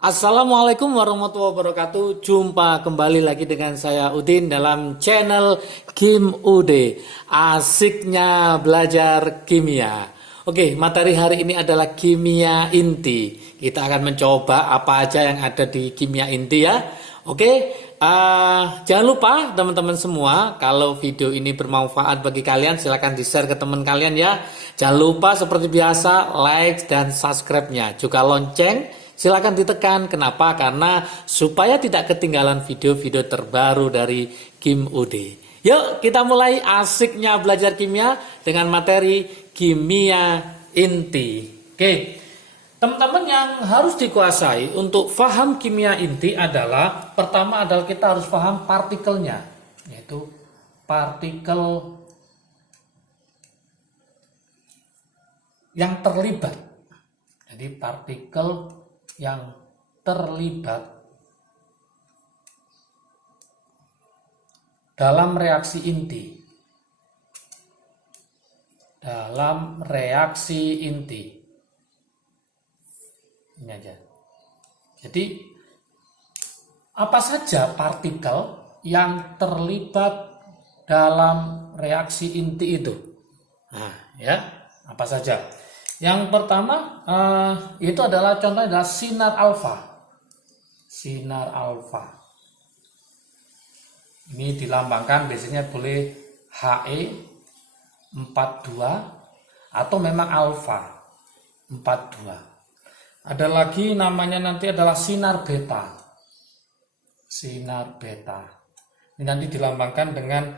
Assalamualaikum warahmatullahi wabarakatuh. Jumpa kembali lagi dengan saya Udin dalam channel Kim Ude. Asiknya belajar kimia. Oke, materi hari ini adalah kimia inti. Kita akan mencoba apa aja yang ada di kimia inti ya. Oke, jangan lupa teman-teman semua, kalau video ini bermanfaat bagi kalian silahkan di-share ke teman kalian ya. Jangan lupa seperti biasa like dan subscribe-nya. Juga lonceng silakan ditekan. Kenapa? Karena supaya tidak ketinggalan video-video terbaru dari Kim Ude. Yuk kita mulai asiknya belajar kimia dengan materi kimia inti. Oke, teman-teman yang harus dikuasai untuk paham kimia inti adalah, pertama adalah kita harus paham partikelnya, yaitu partikel yang terlibat. Jadi partikel yang terlibat dalam reaksi inti. Dalam reaksi inti. Ini aja. Jadi apa saja partikel yang terlibat dalam reaksi inti itu? Nah, ya, apa saja? Yang pertama itu adalah contohnya adalah sinar alfa. Sinar alfa. Ini dilambangkan biasanya boleh He42 atau memang alfa 42. Ada lagi namanya nanti adalah sinar beta. Sinar beta. Ini nanti dilambangkan dengan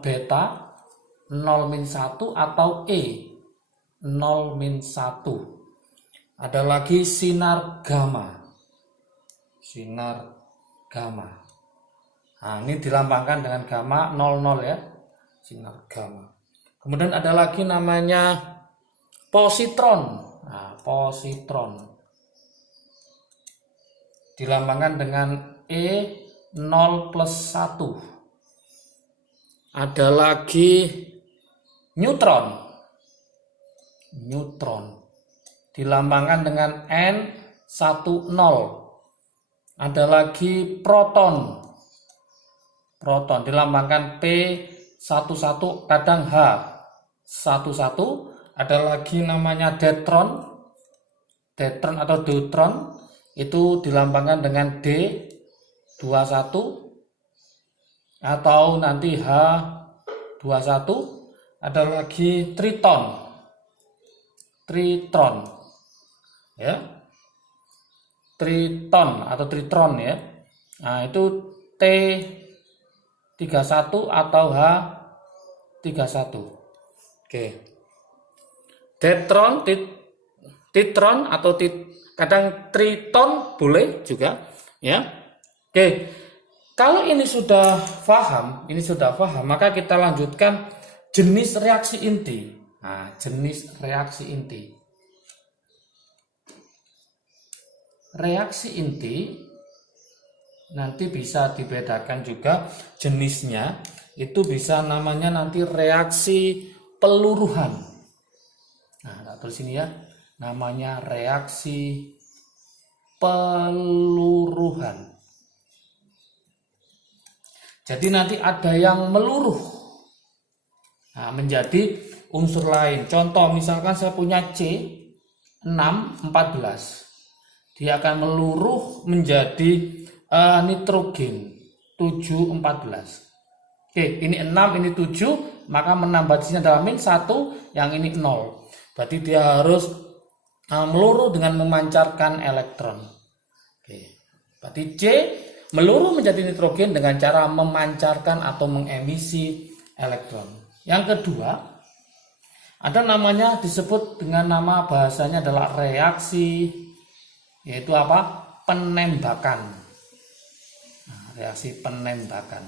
beta 0-1 atau E 0-1. Ada lagi sinar gamma. Sinar gamma. Nah, ini dilambangkan dengan gamma 00 ya. Sinar gamma. Kemudian ada lagi namanya positron. Nah, positron. Dilambangkan dengan E0+1. Ada lagi neutron. Neutron dilambangkan dengan N10. Ada lagi proton. Proton dilambangkan P11 kadang H11. Ada lagi namanya deuteron. Deuteron atau deuteron itu dilambangkan dengan D21 atau nanti H21. Ada lagi triton. Tritron ya, triton atau tritron ya. Nah itu T31 atau H31. Oke, tetron, titron atau kadang triton boleh juga ya. Oke, kalau ini sudah paham, maka kita lanjutkan jenis reaksi inti. Nah, jenis reaksi inti. Reaksi inti nanti bisa dibedakan juga jenisnya. Itu bisa namanya nanti reaksi peluruhan. Nah, terus ini ya, namanya reaksi peluruhan. Jadi nanti ada yang meluruh. Nah, menjadi unsur lain. Contoh misalkan saya punya C614. Dia akan meluruh menjadi nitrogen 714. Oke, ini 6, ini 7, maka menambah di sini adalah -1, yang ini 0. Berarti dia harus meluruh dengan memancarkan elektron. Oke. Berarti C meluruh menjadi nitrogen dengan cara memancarkan atau mengemisi elektron. Yang kedua, ada namanya disebut dengan nama bahasanya adalah reaksi, yaitu apa? Penembakan. Nah, reaksi penembakan.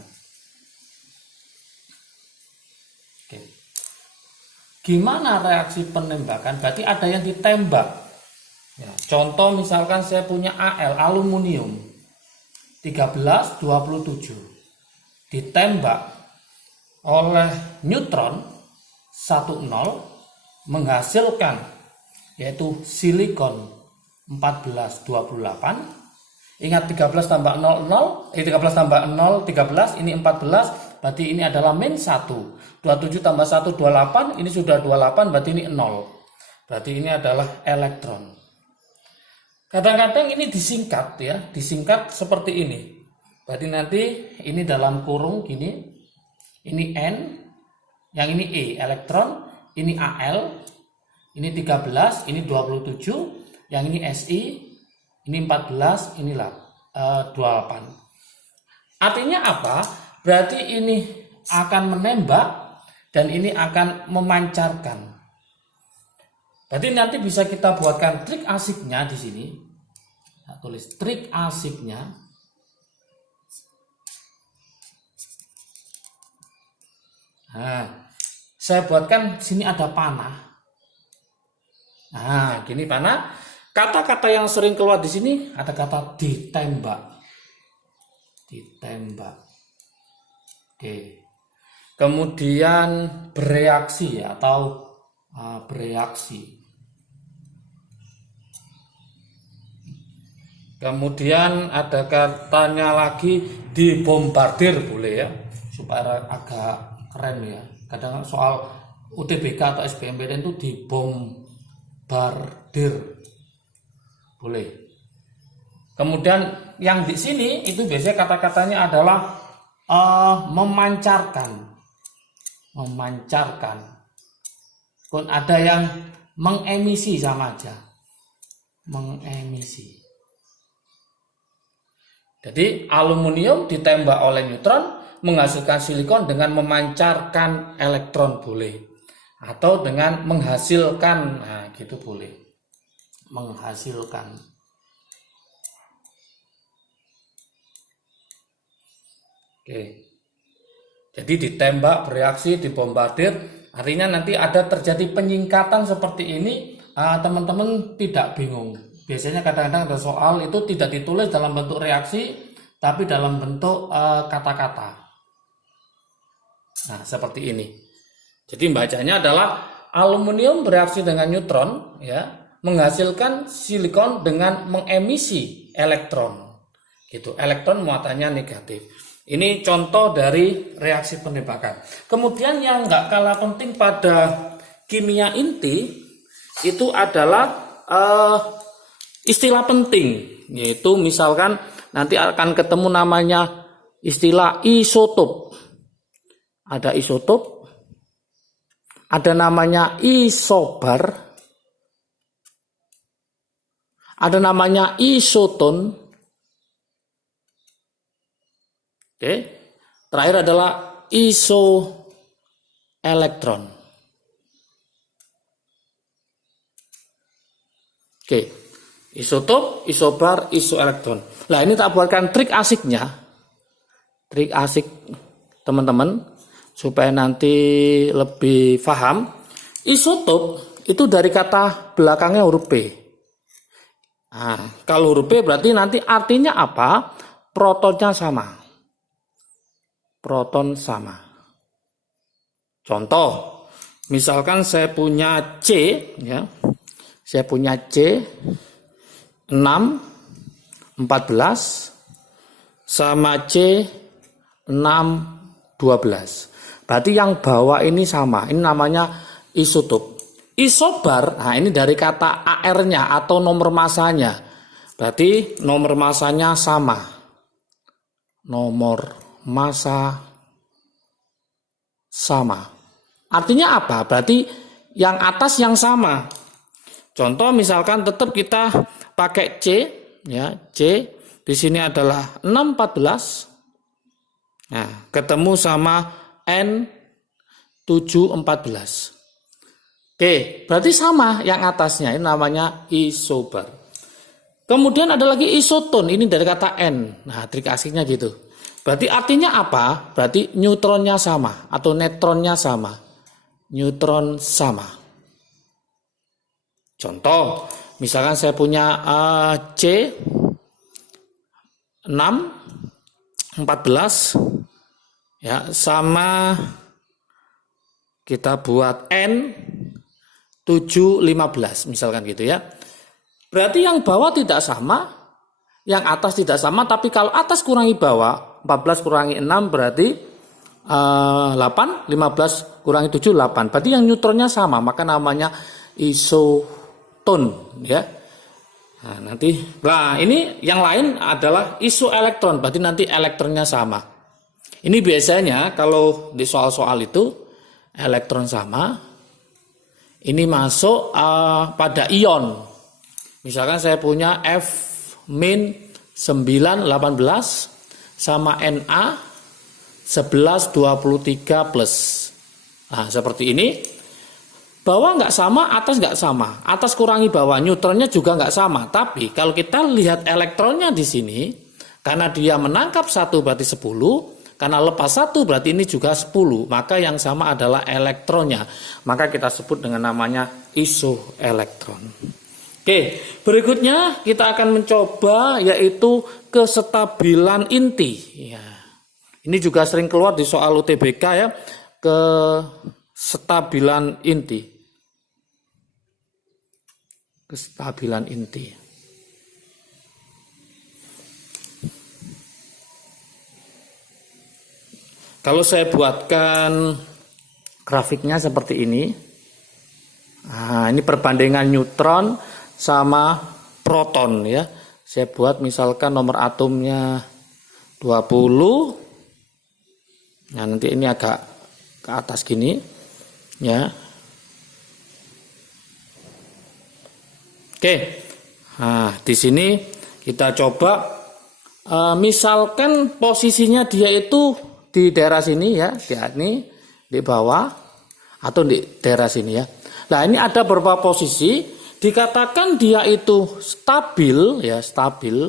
Oke. Gimana reaksi penembakan? Berarti ada yang ditembak. Ya, contoh misalkan saya punya Al, aluminium 1327. Ditembak oleh neutron 10 menghasilkan yaitu silikon 14, 28. Ingat 13 tambah 0, 0. 13 tambah 0, 13. Ini 14. Berarti ini adalah min 1. 27 tambah 1, 28. Ini sudah 28. Berarti ini 0. Berarti ini adalah elektron. Kadang-kadang ini disingkat ya. Disingkat seperti ini. Berarti nanti ini dalam kurung gini. Ini N. Yang ini E. Elektron. Ini Al. Ini 13. Ini 27. Yang ini Si. Ini 14, inilah 28. Artinya apa? Berarti ini akan menembak dan ini akan memancarkan. Berarti nanti bisa kita buatkan trik asiknya di sini. Nah, tulis trik asiknya. Nah, saya buatkan sini ada panah. Nah, gini panah. Kata-kata yang sering keluar di sini ada kata ditembak. Ditembak. Oke. Kemudian bereaksi atau bereaksi. Kemudian ada katanya lagi dibombardir, boleh ya. Supaya agak keren ya. Kadang soal UTBK atau SBMPTN itu dibombardir. Boleh. Kemudian yang di sini itu biasanya kata-katanya adalah memancarkan. Memancarkan. Pun ada yang mengemisi sama aja. Mengemisi. Jadi aluminium ditembak oleh neutron menghasilkan silikon dengan memancarkan elektron boleh. Atau dengan menghasilkan, nah gitu boleh. Menghasilkan. Oke. Jadi ditembak, bereaksi, dibombardir, artinya nanti ada terjadi penyingkatan seperti ini, teman-teman tidak bingung. Biasanya kadang-kadang ada soal itu tidak ditulis dalam bentuk reaksi, tapi dalam bentuk kata-kata. Nah, seperti ini. Jadi bacanya adalah aluminium bereaksi dengan neutron, ya, menghasilkan silikon dengan mengemisi elektron. Gitu. Elektron muatannya negatif. Ini contoh dari reaksi penembakan. Kemudian yang nggak kalah penting pada kimia inti itu adalah istilah penting, yaitu misalkan nanti akan ketemu namanya istilah isotop. Ada isotop, ada namanya isobar, ada namanya isoton. Oke. Terakhir adalah isoelektron. Oke. Isotop, isobar, isoelektron. Nah, ini tak buatkan trik asiknya. Trik asik teman-teman supaya nanti lebih paham. Isotop itu dari kata belakangnya huruf P. Nah, kalau huruf P berarti nanti artinya apa? Protonnya sama. Proton sama. Contoh, misalkan saya punya C, ya. Saya punya C 6, 14 sama C 6, 12. Berarti yang bawah ini sama. Ini namanya isotop. Isobar, nah ini dari kata AR-nya atau nomor masanya. Berarti nomor masanya sama. Nomor massa sama. Artinya apa? Berarti yang atas yang sama. Contoh misalkan tetap kita pakai C, ya, C di sini adalah 614. Nah, ketemu sama N 714. Oke, berarti sama yang atasnya, ini namanya isobar. Kemudian ada lagi isoton, ini dari kata N. Nah, trik asiknya gitu. Berarti artinya apa? Berarti neutronnya sama atau neutronnya sama. Neutron sama. Contoh, misalkan saya punya C 6 14 ya, sama kita buat N 715 misalkan gitu ya. Berarti yang bawah tidak sama, yang atas tidak sama, tapi kalau atas kurangi bawah, 14 kurangi 6 berarti 8, 15 kurangi 7, 8. Berarti yang neutronnya sama, maka namanya isoton, ya. Nah, ini yang lain adalah isoelektron, berarti nanti elektronnya sama. Ini biasanya kalau di soal-soal itu elektron sama, ini masuk pada ion. Misalkan saya punya F-918 sama Na 1123 plus. Nah, seperti ini. Bawah nggak sama, atas nggak sama. Atas kurangi bawah, neutronnya juga nggak sama. Tapi kalau kita lihat elektronnya di sini, karena dia menangkap 1 berarti 10, karena lepas 1 berarti ini juga 10. Maka yang sama adalah elektronnya. Maka kita sebut dengan namanya isoelektron. Oke, berikutnya kita akan mencoba yaitu kestabilan inti. Ya. Ini juga sering keluar di soal UTBK ya, kestabilan inti. Kestabilan inti. Kalau saya buatkan grafiknya seperti ini. Nah, ini perbandingan neutron sama proton ya. Saya buat misalkan nomor atomnya 20. Nah, nanti ini agak ke atas gini ya. Oke. Nah, di sini kita coba misalkan posisinya dia itu di daerah sini ya, ini di bawah atau di daerah sini ya. Nah, ini ada beberapa posisi, dikatakan dia itu stabil ya, stabil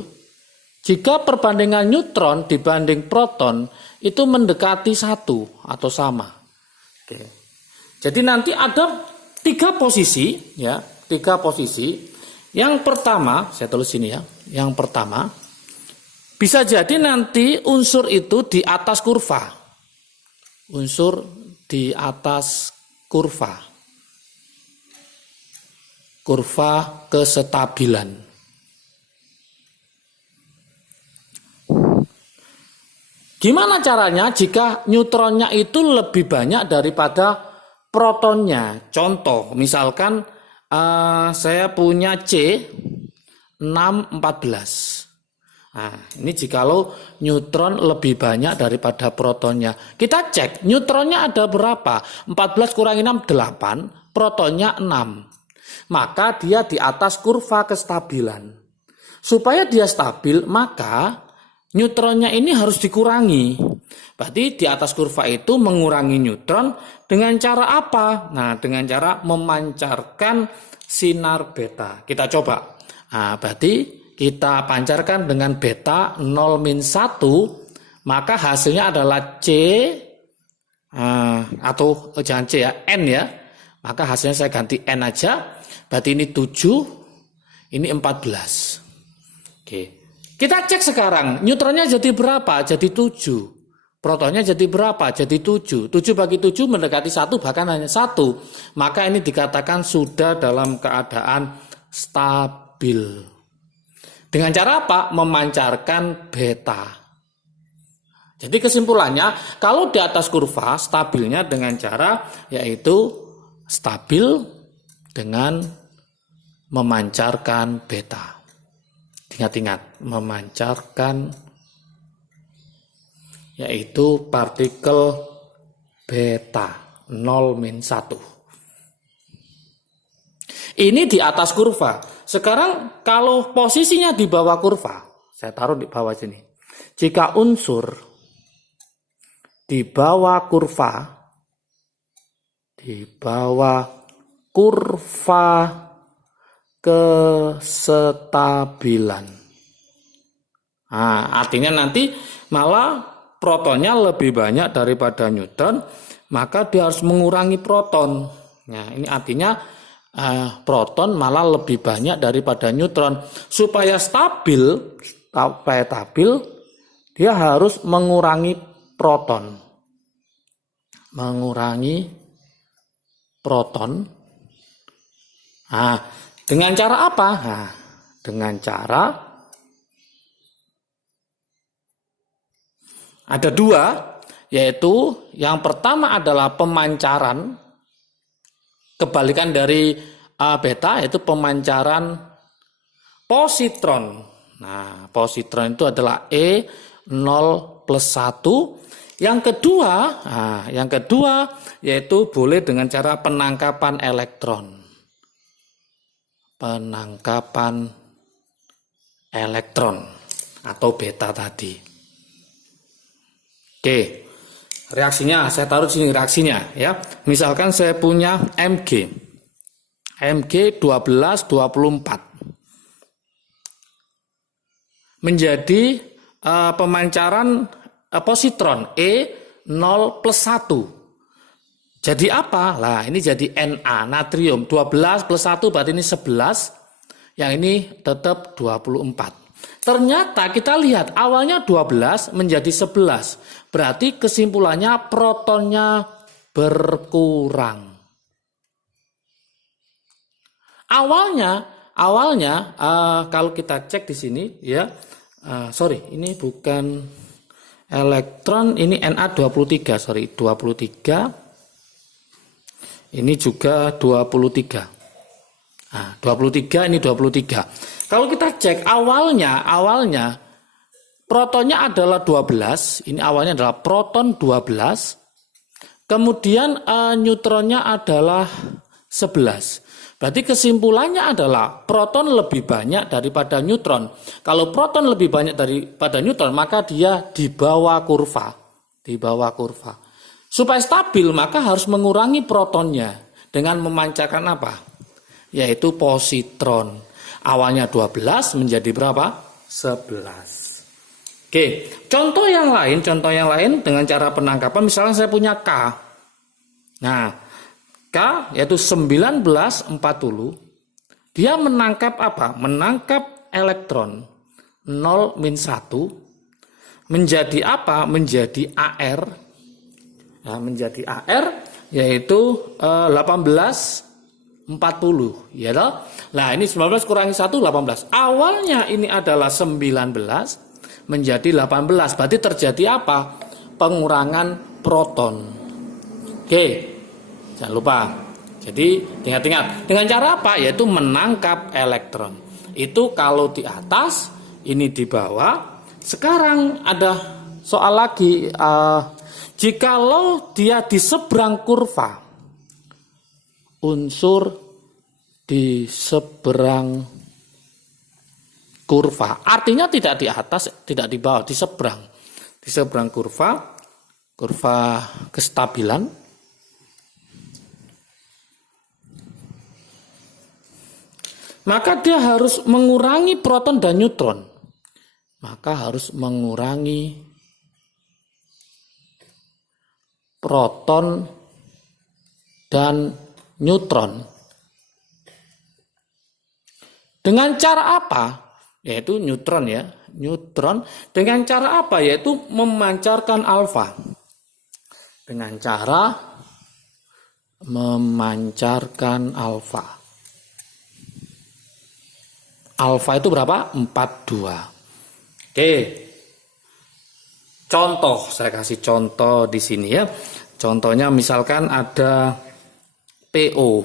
jika perbandingan neutron dibanding proton itu mendekati 1 atau sama. Oke. Jadi nanti ada 3 posisi ya, 3 posisi. Yang pertama, saya tulis sini ya. Yang pertama, bisa jadi nanti unsur itu di atas kurva. Unsur di atas kurva. Kurva kestabilan. Gimana caranya jika neutronnya itu lebih banyak daripada protonnya? Contoh, misalkan saya punya C614. Nah, ini jikalau neutron lebih banyak daripada protonnya. Kita cek, neutronnya ada berapa? 14 kurangi 6, 8. Protonnya 6. Maka dia di atas kurva kestabilan. Supaya dia stabil, maka neutronnya ini harus dikurangi. Berarti di atas kurva itu mengurangi neutron dengan cara apa? Nah, dengan cara memancarkan sinar beta. Kita coba. Nah, berarti kita pancarkan dengan beta 0-1, maka hasilnya adalah C, atau jangan C ya, N ya. Maka hasilnya saya ganti N aja. Berarti ini 7, ini 14. Oke. Kita cek sekarang, neutronnya jadi berapa? Jadi 7. Protonnya jadi berapa? Jadi 7. 7 bagi 7 mendekati 1, bahkan hanya 1. Maka ini dikatakan sudah dalam keadaan stabil. Dengan cara apa? Memancarkan beta. Jadi kesimpulannya, kalau di atas kurva, stabilnya dengan cara yaitu stabil dengan memancarkan beta. Ingat-ingat, memancarkan yaitu partikel beta 0-1. Ini di atas kurva. Sekarang kalau posisinya di bawah kurva, saya taruh di bawah sini. Jika unsur di bawah kurva, kestabilan. Nah, artinya nanti malah protonnya lebih banyak daripada neutron, maka dia harus mengurangi proton. Nah, ini artinya proton malah lebih banyak daripada neutron. Supaya stabil, dia harus mengurangi proton. Nah, dengan cara apa? Nah, dengan cara ada dua, yaitu yang pertama adalah pemancaran, kebalikan dari beta, yaitu pemancaran positron. Nah, positron itu adalah E0+1. Yang kedua yaitu boleh dengan cara penangkapan elektron. Penangkapan elektron atau beta tadi. Oke. Reaksinya saya taruh di sini reaksinya ya. Misalkan saya punya Mg 1224 menjadi pemancaran positron E0+1. Jadi apa? Lah ini jadi Na, natrium 12+1 berarti ini 11. Yang ini tetap 24. Ternyata kita lihat awalnya 12 menjadi 11. Berarti kesimpulannya protonnya berkurang. Awalnya kalau kita cek di sini ya, ini bukan elektron, ini Na23, 23. Ini juga 23. Nah, 23 ini 23. Kalau kita cek awalnya protonnya adalah 12, ini awalnya adalah proton 12. Kemudian neutronnya adalah 11. Berarti kesimpulannya adalah proton lebih banyak daripada neutron. Kalau proton lebih banyak daripada neutron, maka dia di bawah kurva. Supaya stabil, maka harus mengurangi protonnya dengan memancarkan apa? Yaitu positron. Awalnya 12 menjadi berapa? 11. Oke, contoh yang lain dengan cara penangkapan, misalnya saya punya K. Nah, K yaitu 1940, dia menangkap apa? Menangkap elektron 0-1 menjadi apa? Menjadi AR. Nah, menjadi AR yaitu 1840, ya toh? Nah, ini 19 kurangi 1 18. Awalnya ini adalah 19 menjadi 18. Berarti terjadi apa? Pengurangan proton. Oke. Jangan lupa. Jadi ingat-ingat dengan cara apa? Yaitu menangkap elektron. Itu kalau di atas, ini di bawah. Sekarang ada soal lagi. Jikalau dia di seberang kurva, unsur di seberang kurva, artinya tidak di atas, tidak di bawah, di seberang kurva kestabilan. Maka dia harus mengurangi proton dan neutron. Maka harus mengurangi proton dan neutron. Dengan cara apa? Yaitu neutron ya. Neutron dengan cara apa? Yaitu memancarkan alfa. Dengan cara memancarkan alfa. Alfa itu berapa? 42. Oke. Contoh, saya kasih contoh di sini ya. Contohnya misalkan ada PO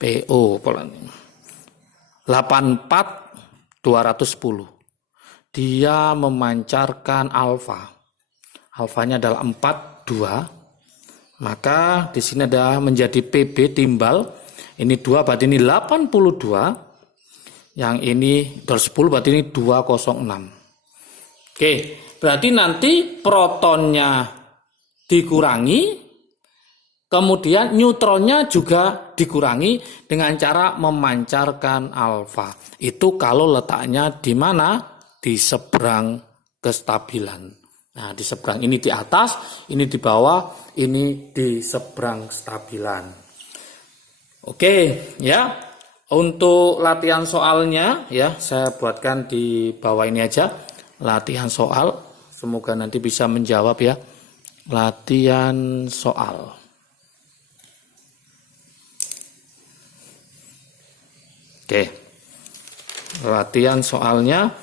84210. Dia memancarkan alfa. Alfanya adalah 42. Maka di sini ada menjadi PB timbal. Ini 2 berarti ini 82. Yang ini 10 berarti ini 206. Oke, berarti nanti protonnya dikurangi, kemudian neutronnya juga dikurangi dengan cara memancarkan alfa. Itu kalau letaknya di mana? Di seberang kestabilan. Nah, di seberang, ini di atas, ini di bawah, ini di seberang kestabilan. Oke, ya. Untuk latihan soalnya ya saya buatkan di bawah ini aja, latihan soal, semoga nanti bisa menjawab ya. Latihan soal. Oke. latihan soalnya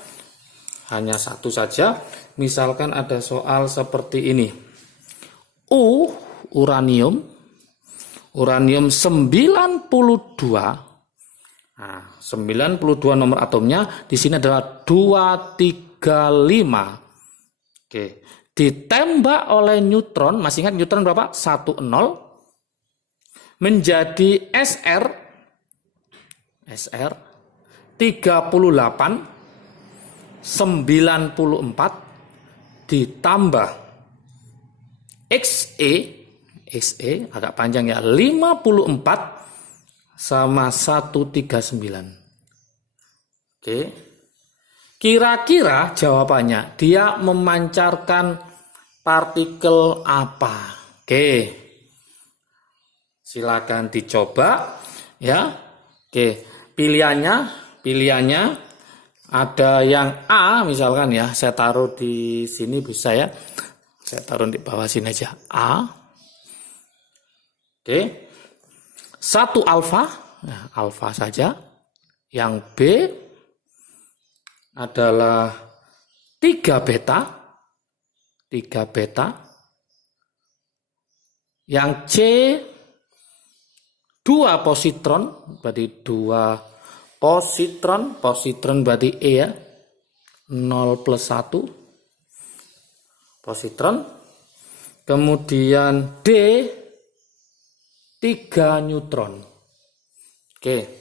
hanya satu saja. Misalkan ada soal seperti ini. Uranium 92. Nah, 92 nomor atomnya di sini adalah 235. Oke, ditembak oleh neutron, masih ingat neutron berapa? 10 menjadi SR 38 94 ditambah XE agak panjang ya, 54 sama 139. Oke. Kira-kira jawabannya dia memancarkan partikel apa? Oke. Silakan dicoba ya. Oke, pilihannya ada yang A misalkan ya. Saya taruh di sini bisa ya. Saya taruh di bawah sini aja. A. Oke. 1 alfa, nah, alfa saja. Yang B adalah 3 beta. Yang C 2 positron, berarti 2 positron berarti E ya. 0 plus 1 positron. Kemudian D 3 neutron. Oke.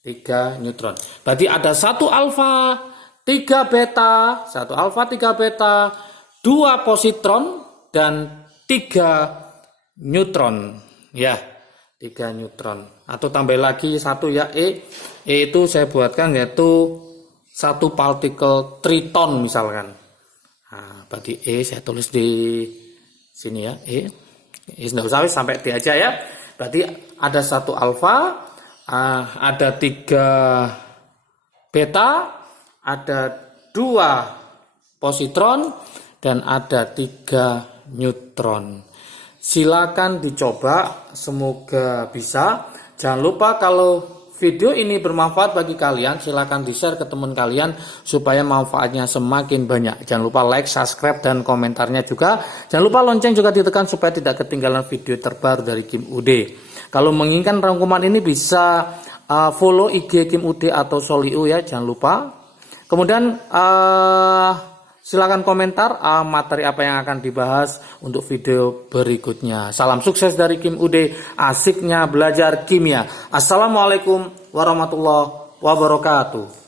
3 neutron. Berarti ada 1 alfa, 3 beta, 1 alfa, 3 beta, 2 positron dan 3 neutron. Ya, 3 neutron. Atau tambah lagi 1 ya, E. E itu saya buatkan yaitu 1 partikel triton misalkan. Nah, berarti E saya tulis di sini ya, E. Tidak usah sampai D aja ya. Berarti ada 1 alfa, ada 3 beta, ada 2 positron, dan ada 3 neutron. Silakan dicoba, semoga bisa. Jangan lupa kalau video ini bermanfaat bagi kalian, silakan di-share ke teman kalian supaya manfaatnya semakin banyak. Jangan lupa like, subscribe, dan komentarnya juga. Jangan lupa lonceng juga ditekan supaya tidak ketinggalan video terbaru dari Kim UD. Kalau menginginkan rangkuman ini bisa follow IG Kim UD atau Soliu ya, jangan lupa. Kemudian silakan komentar materi apa yang akan dibahas untuk video berikutnya. Salam sukses dari Kim UD, asiknya belajar kimia. Assalamualaikum warahmatullahi wabarakatuh.